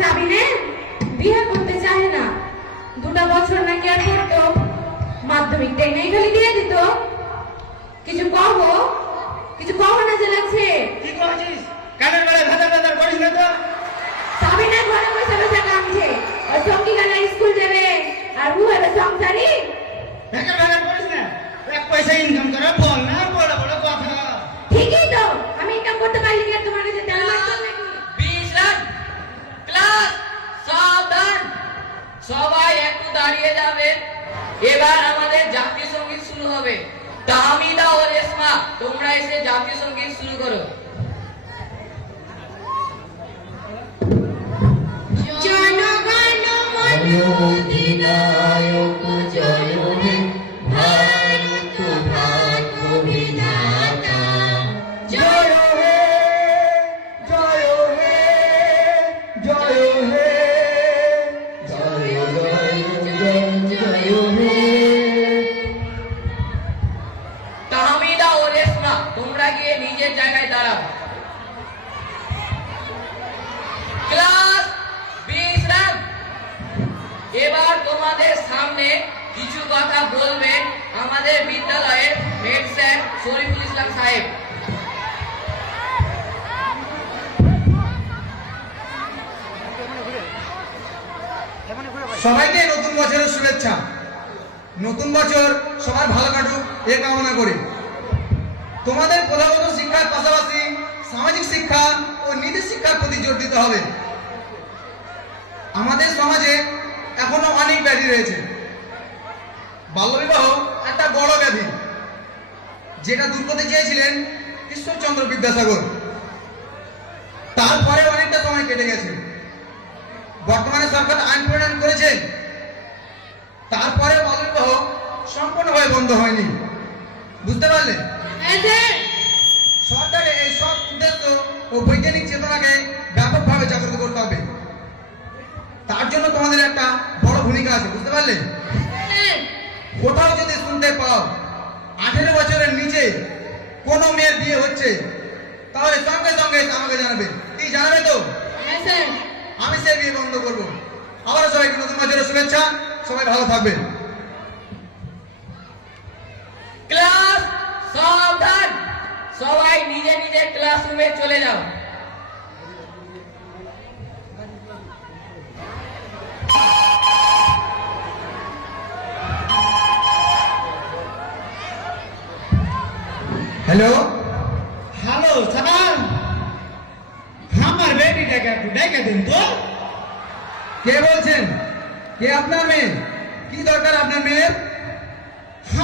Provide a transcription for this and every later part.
সাবিনে বিয়ে করতে চায় না। দুটা বছর নাকি আর পড়তো মাধ্যমিকটাই নেই খালি দিয়ে দিত। কিছু কব কিছু কব না যে লাগছে। কি কানের করিস না তো? সাবিনা ঘরে বসে বসে কামছে ওই সঙ্গী গানা স্কুল যাবে। আর ও হবে সংসারী করিস না? এক পয়সা ইনকাম করে। বল না বড় বড় কথা। ঠিকই তো। আমি ইনকাম করতে পারলি কি এবার আমাদের জাতীয় সংগীত শুরু হবে। তাহমিদা ও রেশমা, তোমরা এসে জাতীয় সংগীত শুরু করো। সবাইকে নতুন বছরের শুভেচ্ছা। নতুন বছর সবার ভালো কাটুক, এ কামনা করি। তোমাদের প্রথাগত শিক্ষার পাশাপাশি সামাজিক শিক্ষা ও নীতি শিক্ষার প্রতি জোর দিতে হবে। আমাদের সমাজে এখনও অনেক ব্যাধি রয়েছে। বাল্যবিবাহ একটা বড় ব্যাধি, যেটা দূর করতে চেয়েছিলেন ঈশ্বরচন্দ্র বিদ্যাসাগর। তারপরে অনেকটা সময় কেটে গেছে। বর্তমানে সরকার আইন প্রণয়ন করেছেন তারপরে বাল্যবিবাহ সম্পূর্ণভাবে বন্ধ হয়নি। বুঝতে পারলে? সরকারের এই সব উদ্দেশ্য ও বৈজ্ঞানিক চেতনাকে ব্যাপকভাবে জাগ্রত করতে হবে। তার জন্য তোমাদের একটা বড় ভূমিকা আছে বুঝতে পারলে? কোথাও যদি শুনতে পাও আঠেরো বছরের নিচে কোনো মেয়ের বিয়ে হচ্ছে তাহলে সঙ্গে সঙ্গে আমাকে জানাবে। কি জানাবে তো? আমি সেই বিয়ে বন্ধ করব। আবারও সবাইকে নতুন বছরের শুভেচ্ছা। সবাই ভালো থাকবেন। ক্লাস সাবধান। সবাই নিজে নিজের ক্লাসরুমে চলে যাও। হ্যালো সাবান আমার বেটিটাকে দিন? তো কে বলছেন? কে আপনার মেয়ে? কি দরকার আপনার মেয়ের?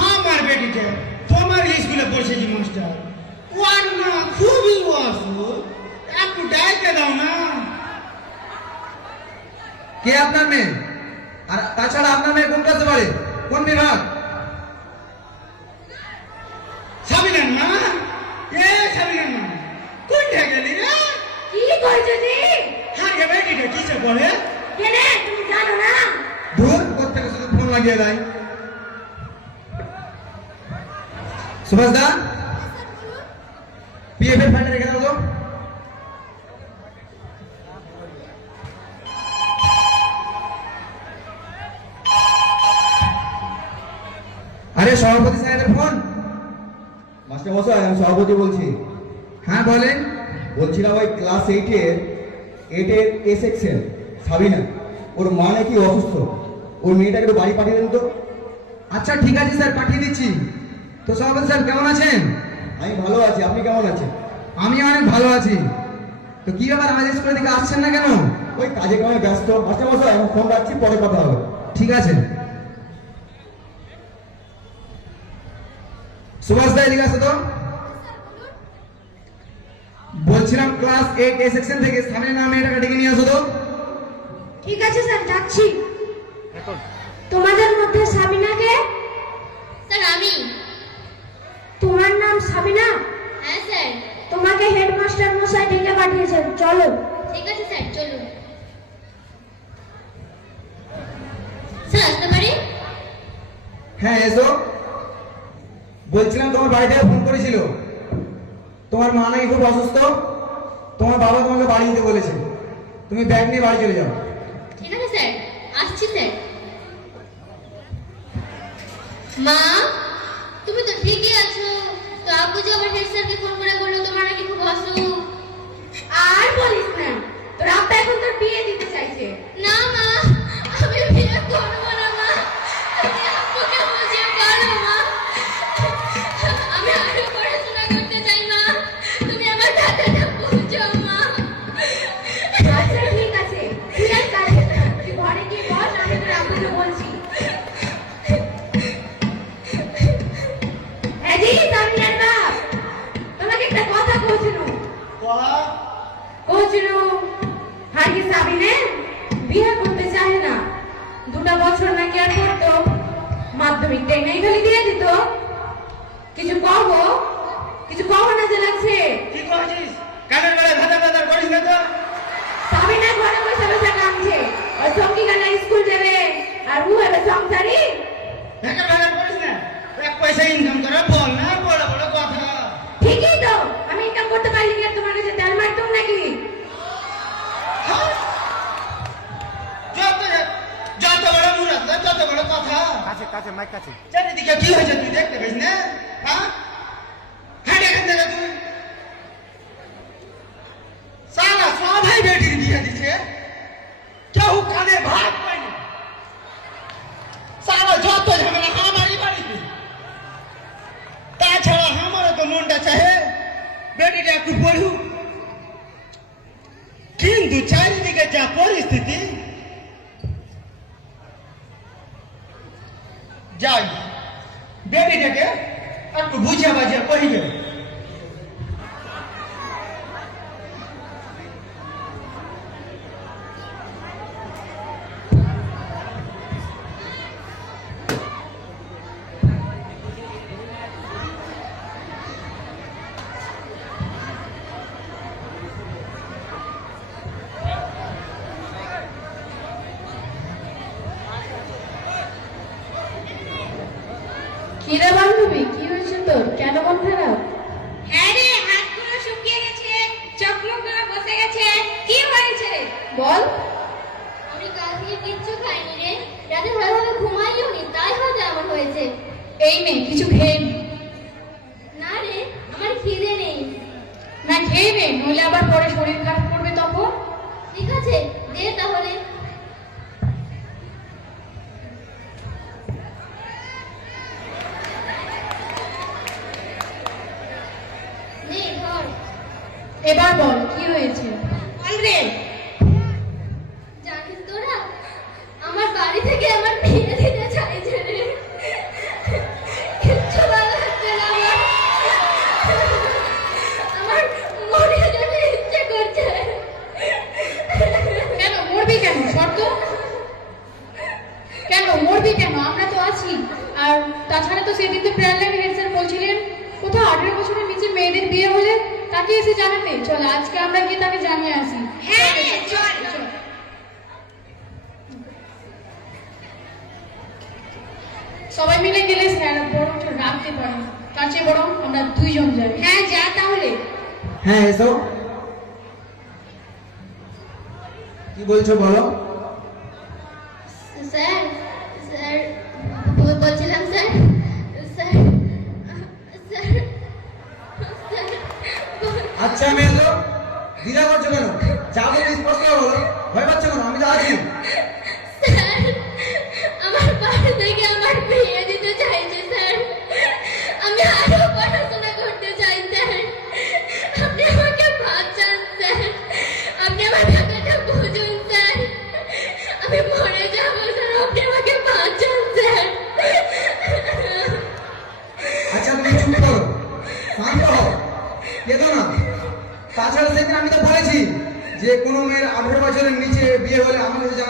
আমার বেটিটা তোমার স্কুলে পড়ছে মাস্টার ওর না খুবই অসুখ একটু ডেকে দাও না। কে আপনার মেয়ে? আর তাছাড়া আপনার মেয়ে কোন ক্লাসে পড়ে? কোন বিভাগ সাবিনার মা এ সাবিনার মা কোনটা গেলি রে কি কইছো দি হার গে ধুর প্রত্যেকে শুধু ফোন লাগিয়ে দেয়। সুভাষ দা পিএফ এর ফাইলটা রেখে দাও তো। আরে সভাপতি সাহেবের ফোন। মাস্টার মশাই আমি সভাপতি বলছি। হ্যাঁ বলেন। বলছিলাম ওই ক্লাস এইটের এইটের এ সেকশন সাবিনা ওর মা নাকি অসুস্থ। ওর মেয়েটাকে একটু বাড়ি পাঠিয়ে দেন তো। আচ্ছা ঠিক আছে স্যার পাঠিয়ে দিচ্ছি। তো সভাপতি স্যার কেমন আছেন? আমি ভালো আছি আপনি কেমন আছেন? আমি অনেক ভালো আছি। তো কি ব্যাপার আমাদের স্কুলের দিকে আসছেন না কেন? ওই কাজে কামে ব্যস্ত। মাস্টার মশাই এখন ফোন রাখছি পরে কথা হবে। ঠিক আছে। সুভাষ দা এদিকে আসো তো। বলছিলাম ক্লাস এইট এ সেকশন থেকে সামনে নামে এটাকে ডেকে নিয়ে আসো তো। ঠিক আছে স্যার যাচ্ছি। তোমাদের মধ্যে সাবিনাকে স্যার আমি। তোমার নাম সাবিনা হ্যাঁ স্যার। তোমাকে হেডমাস্টার মশাই ডেকে পাঠিয়েছেন চলো। ঠিক আছে স্যার চলো স্যার আসতে পারি? হ্যাঁ এসো। বলছিলাম তোমার বাড়ি থেকে ফোন করেছিল। তোমার মা নাকি খুব অসুস্থ। তোমার বাবা তোমাকে বাড়ি নিতে বলেছে। তুমি ব্যাগ নিয়ে বাড়ি চলে যাও। ঠিক স্যার? আসছি স্যার। মা, তুমি তো ঠিকই আছো। তো আব্বু যে আমার হেড স্যারকে ফোন করে বলল, তোমার নাকি খুব অসুখ। আর বলিস না, তোর এখন তোর বিয়ে কব কিছু কব না যে লাগছে? কি করেছিস কানের বেলায় ভেতর ভেতর করিস না তো? সাবিনা ঘরে বসে বসে কামছে ওই সঙ্গী গানা স্কুল যাবে। আর ও হবে সংসারী? ভেতর ভেতর করিস না? এক পয়সা ইনকাম করে বল না বড় বড় কথা। ঠিকই তো। আমি ইনকাম করতে পারি না তোমার কাছে তেল মারতাম নাকি? যত যত বড় মুরাদ না তত বড় কথা। কাছে কাছে মাইক কাছে। চারিদিকে কি হয়েছে তুই দেখতে পাইস না? হ্যাঁ? બે બે ટકે આટલું ભૂજ્યા ભાજ્યા પડી ગયું. এবার বল কি হয়েছে? বল রে জানিস তোরা আমার বাড়ি থেকে আমার বিয়ে দিতে চাইছে রে কিচ্ছু ভালো লাগছে না আমার। আমার মরে যেতে ইচ্ছে করছে। কেন মরবি কেন? শর্ত? কেন মরবি কেন? আমরা তো আছি। আর তাছাড়া তো সেদিন তো প্রেয়ার লাইন হেড বলছিলেন কোথাও আঠেরো বছরের নিচে মেয়েদের বিয়ে হলে তাকে এসে জানাতে। চল আজকে আমরা গিয়ে তাকে জানিয়ে আসি। হ্যাঁ রে, চল। চল। সবাই মিলে গেলে স্যার একটু রাখতে পারেন তার চেয়ে বরং আমরা দুইজন যাই। হ্যাঁ যা তাহলে। হ্যাঁ এসো। কি বলছো বলো? স্যার স্যার বল- বলছিলাম স্যার স্যার স্যার আচ্ছা আমি এসো দ্বিধা করছ কেন? যা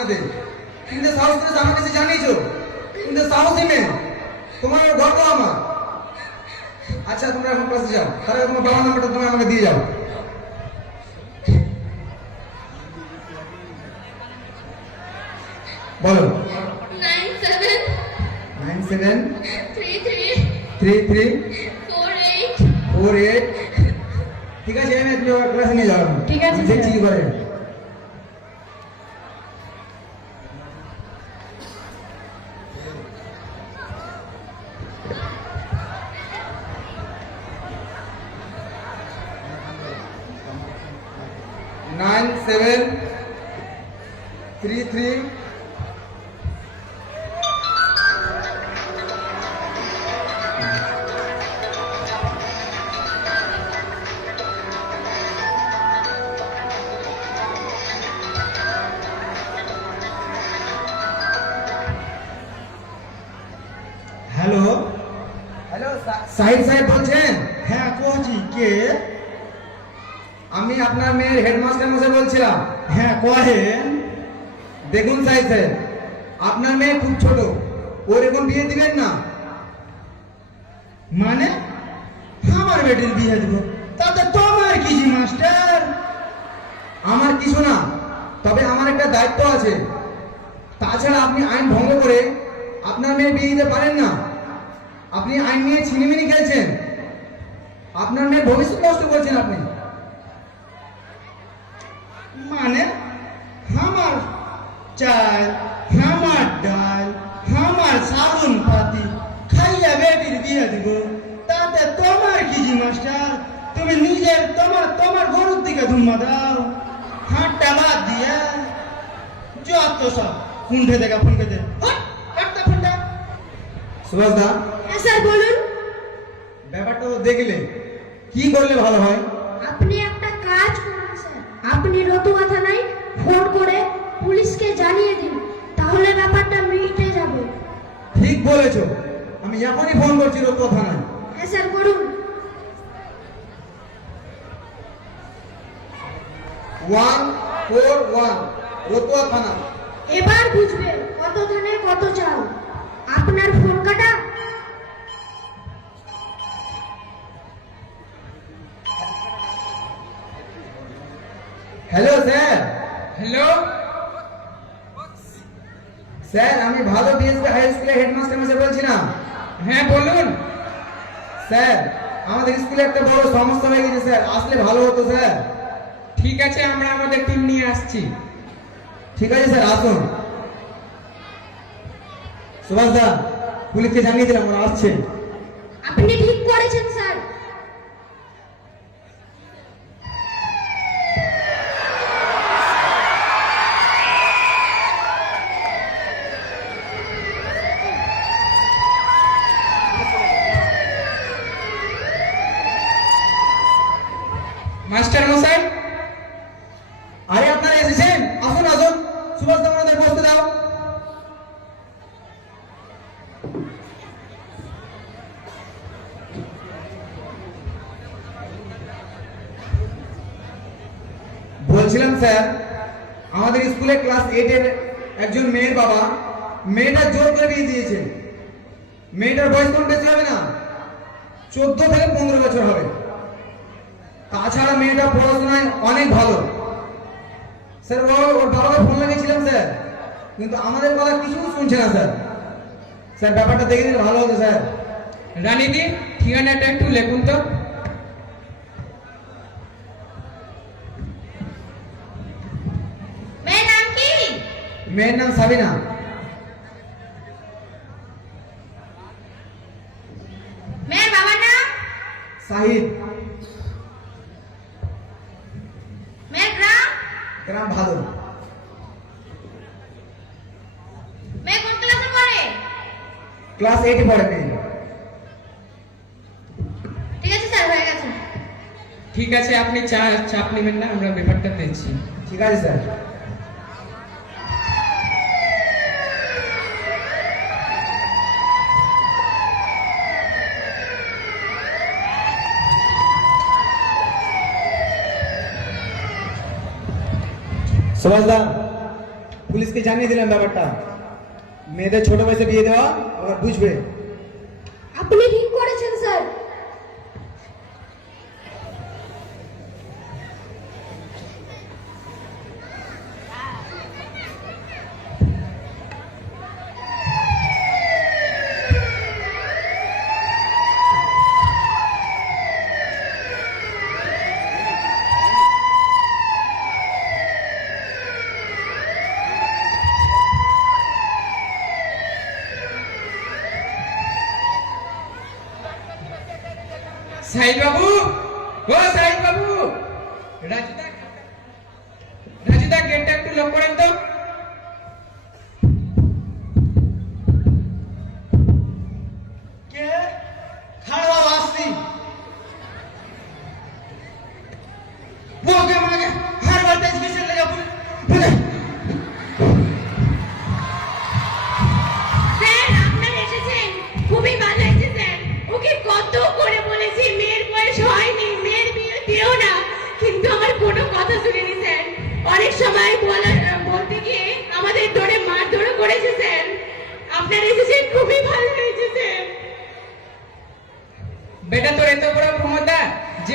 আমার কাছে কিন্তু সাহস করে আমার কাছে জানিয়েছো? কিন্তু সাহসী মেয়ে তোমার গর্ব আমার। আচ্ছা তোমরা এখন ক্লাসে যাও। তাহলে তোমার বাবার নাম্বারটা তুমি আমাকে দিয়ে যাও। বলো। Nine seven three three three three four eight ঠিক আছে আমি তুমি ক্লাসে নিয়ে যাও ঠিক আছে, দেখছি কি করে। nine seven three three. Hello hello Sahid সাহেব বলছেন হ্যাঁ কহছি কে? আমি আপনার মেয়ের হেডমাস্টার মশাই বলছিলাম। হ্যাঁ কহেন দেখুন সাহিদ সাহেব আপনার মেয়ে খুব ছোট। ওর এখন বিয়ে দিবেন না? মানে? আমার বেটির বিয়ে দিব। তাতে তোমার কি জি মাস্টার? আমার কিছু না তবে আমার একটা দায়িত্ব আছে। তাছাড়া আপনি আইন ভঙ্গ করে আপনার মেয়ে বিয়ে দিতে পারেন না। আপনি আইন নিয়ে ছিনিমিনি খেলছেন। আপনার মেয়ের ভবিষ্যৎ নষ্ট করছেন আপনি। মানে আমার চাল আমার ডাল আমার সাবুন পাতি খাইয়া বেটির বিয়ে দিব। তাতে তোমার কি জি মাস্টার? তুমি নিজের তোমার তোমার গরুর দিকে ধুম্মা দাও। হাঁটটা বাদ দিয়া যত সব কুণ্ঠে দেখা ফোন খেতে হট হাঁটটা ফোনটা সুভাষ দা স্যার বলুন। ব্যাপারটা তো দেখলে। কি করলে ভালো হয়? আপনি একটা কাজ করুন স্যার। আপনি রতুয়া থানায় ফোন করে পুলিশকে জানিয়ে দিন। তাহলে ব্যাপারটা মিটে যাবে। ঠিক বলেছ। আমি এখনই ফোন করছি রতুয়া থানায় হ্যাঁ স্যার করুন। ওয়ান ফোর ওয়ান রতুয়া থানা এবার বুঝবে কত ধানে কত চাল। আপনার ফোন কাটা হ্যালো স্যার হ্যালো স্যার আমি ভালো বিএসপি হাই স্কুলের হেডমাস্টার মশাই বলছিলাম হ্যাঁ বলুন। স্যার আমাদের স্কুলে একটা বড় সমস্যা হয়ে গেছে স্যার আসলে ভালো হতো স্যার ঠিক আছে আমরা আমাদের টিম নিয়ে আসছি। ঠিক আছে স্যার আসুন। সুভাষ দা পুলিশকে জানিয়ে দিলাম ওরা আসছে। আপনি ঠিক করেছেন স্যার মাস্টার মশাই আরে আপনারা এসেছেন আসুন আসুন সুভাষ দা আমাদের বসতে দাও বলছিলাম স্যার আমাদের স্কুলে ক্লাস এইটের একজন মেয়ের বাবা মেয়েটার জোর করে বিয়ে দিয়েছে। মেয়েটার বয়স কোন বেশি হবে না, চোদ্দ থেকে পনেরো বছর হবে। তাছাড়া মেয়েটা পড়াশোনায় অনেক ভালো। স্যার ওর বাবাকে ফোন লাগিয়েছিলাম, স্যার। কিন্তু আমাদের কথা কিছু শুনছে না, স্যার। স্যার, ব্যাপারটা দেখে ভালো হতো, স্যার। রানীদি, ঠিকানাটা একটু লেখুন তো। মেয়ের নাম সাবিনা। মেয়ের বাবার নাম? সাহিদ। মেয়ের গ্রাম? গ্রাম ভালো মেয়ে কোন ক্লাসে পড়ে? ক্লাস এইটে পড়ে মেয়ে। ঠিক আছে স্যার হয়ে গেছে। ঠিক আছে আপনি চা চাপ নেবেন না আমরা ব্যাপারটা দেখছি ঠিক আছে স্যার। সুভাষ দা পুলিশকে জানিয়ে দিলাম ব্যাপারটা। মেয়েদের ছোট বয়সে বিয়ে দেওয়া আবার বুঝবে। Anaitwa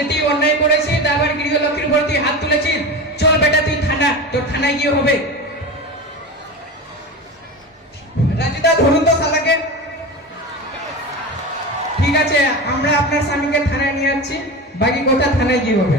যেটি অন্যায় করেছে তারপর গৃহলক্ষ্মীর উপর তুই হাত তুলেছিস। চল বেটা, তুই থানা, তোর থানায় গিয়ে হবে। রাজুদা, ধরুন তো সালাকে ঠিক আছে, আমরা আপনার স্বামীকে থানায় নিয়ে যাচ্ছি বাকি কথা থানায় গিয়ে হবে।